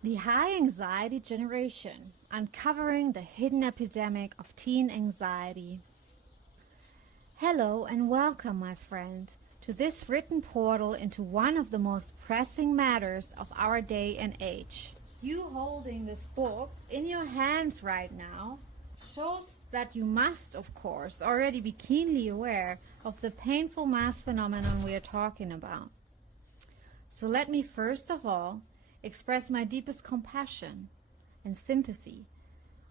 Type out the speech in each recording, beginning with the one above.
The High Anxiety Generation, Uncovering the Hidden Epidemic of Teen Anxiety. Hello and welcome, my friend, to this written portal into one of the most pressing matters of our day and age. You holding this book in your hands right now shows that you must, of course, already be keenly aware of the painful mass phenomenon we are talking about. So let me first of all express my deepest compassion and sympathy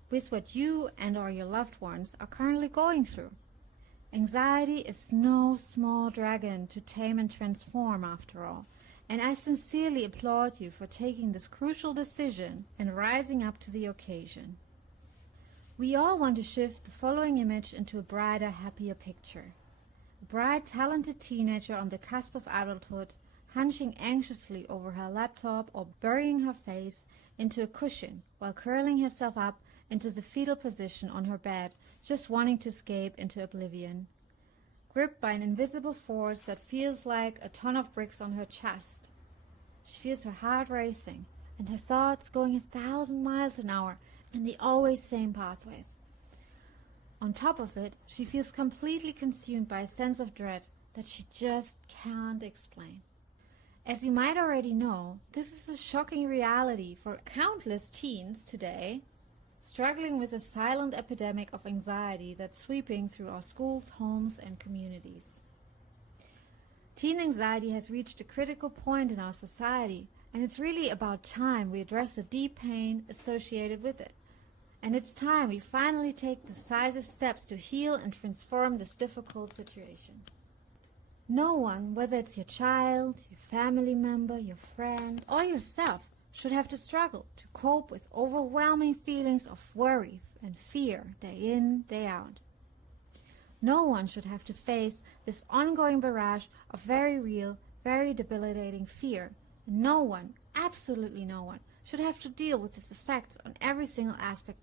with what you and or your loved ones are currently going through. Anxiety is no small dragon to tame and transform, after all, and I sincerely applaud you for taking this crucial decision and rising up to the occasion. We all want to shift the following image into a brighter, happier picture. A bright, talented teenager on the cusp of adulthood, hunching anxiously over her laptop or burying her face into a cushion while curling herself up into the fetal position on her bed, just wanting to escape into oblivion. Gripped by an invisible force that feels like a ton of bricks on her chest. She feels her heart racing and her thoughts going 1,000 miles an hour in the always same pathways. On top of it, she feels completely consumed by a sense of dread that she just can't explain. As you might already know, this is a shocking reality for countless teens today, struggling with a silent epidemic of anxiety that's sweeping through our schools, homes, and communities. Teen anxiety has reached a critical point in our society, and it's really about time we address the deep pain associated with it. And it's time we finally take decisive steps to heal and transform this difficult situation. No one, whether it's your child, your family member, your friend, or yourself, should have to struggle to cope with overwhelming feelings of worry and fear day in, day out. No one should have to face this ongoing barrage of very real, very debilitating fear. And no one, absolutely no one, should have to deal with its effects on every single aspect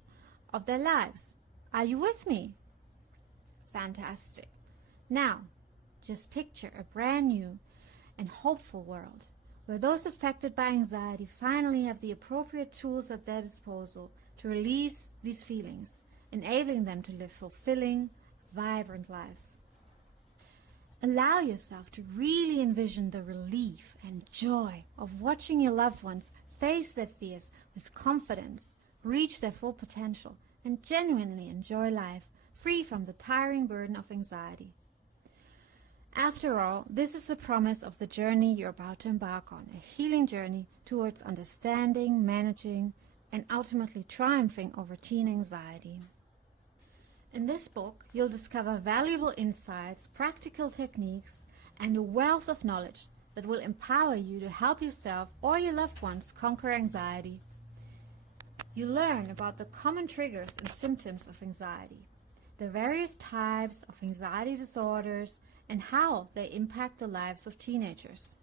of their lives. Are you with me? Fantastic. Now, just picture a brand new and hopeful world where those affected by anxiety finally have the appropriate tools at their disposal to release these feelings, enabling them to live fulfilling, vibrant lives. Allow yourself to really envision the relief and joy of watching your loved ones face their fears with confidence, reach their full potential, and genuinely enjoy life, free from the tiring burden of anxiety. After all, this is the promise of the journey you're about to embark on, a healing journey towards understanding, managing, and ultimately triumphing over teen anxiety. In this book, you'll discover valuable insights, practical techniques, and a wealth of knowledge that will empower you to help yourself or your loved ones conquer anxiety. You learn about the common triggers and symptoms of anxiety, the various types of anxiety disorders, and how they impact the lives of teenagers.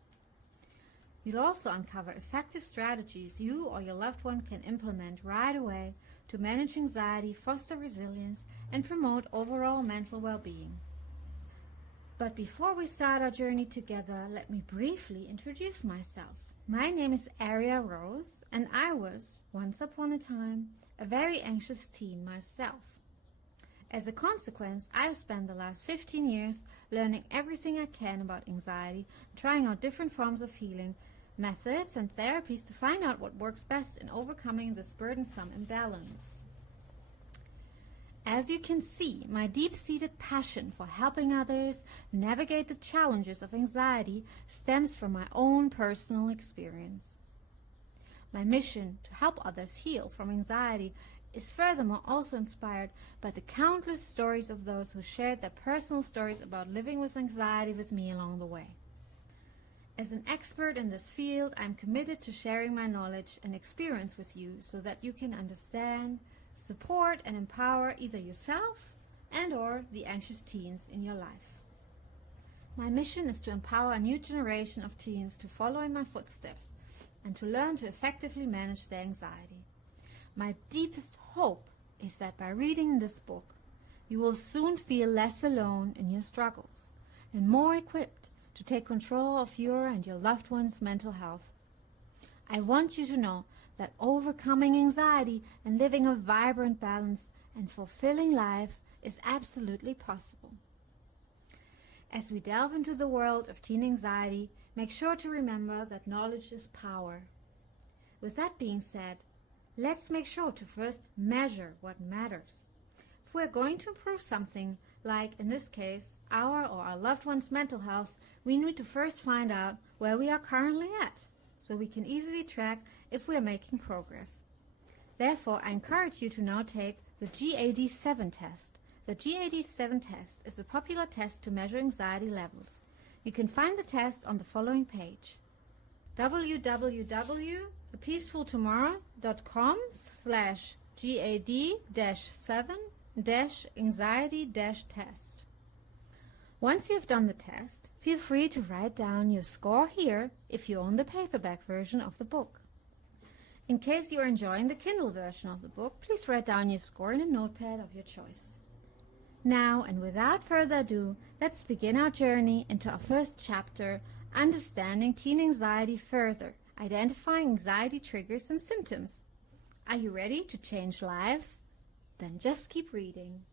You'll also uncover effective strategies you or your loved one can implement right away to manage anxiety, foster resilience, and promote overall mental well-being. But before we start our journey together, let me briefly introduce myself. My name is Aria Rose, and I was, once upon a time, a very anxious teen myself. As a consequence, I've spent the last 15 years learning everything I can about anxiety, trying out different forms of healing, methods, and therapies to find out what works best in overcoming this burdensome imbalance. As you can see, my deep-seated passion for helping others navigate the challenges of anxiety stems from my own personal experience. My mission to help others heal from anxiety is furthermore also inspired by the countless stories of those who shared their personal stories about living with anxiety with me along the way. As an expert in this field, I'm committed to sharing my knowledge and experience with you so that you can understand, support, and empower either yourself and or the anxious teens in your life. My mission is to empower a new generation of teens to follow in my footsteps and to learn to effectively manage their anxiety. My deepest hope is that by reading this book, you will soon feel less alone in your struggles and more equipped to take control of your and your loved one's mental health. I want you to know that overcoming anxiety and living a vibrant, balanced, and fulfilling life is absolutely possible. As we delve into the world of teen anxiety, make sure to remember that knowledge is power. With that being said, let's make sure to first measure what matters. If we're going to improve something, like in this case, our or our loved one's mental health, we need to first find out where we are currently at, so we can easily track if we are making progress. Therefore, I encourage you to now take the GAD-7 test. The GAD-7 test is a popular test to measure anxiety levels. You can find the test on the following page: www.peacefultomorrow.com/GAD-7-anxiety-test. Once you've done the test, feel free to write down your score here if you own the paperback version of the book. In case you are enjoying the Kindle version of the book, please write down your score in a notepad of your choice. Now, and without further ado, let's begin our journey into our first chapter, Understanding Teen Anxiety Further, Identifying Anxiety Triggers and Symptoms. Are you ready to change lives? Then just keep reading.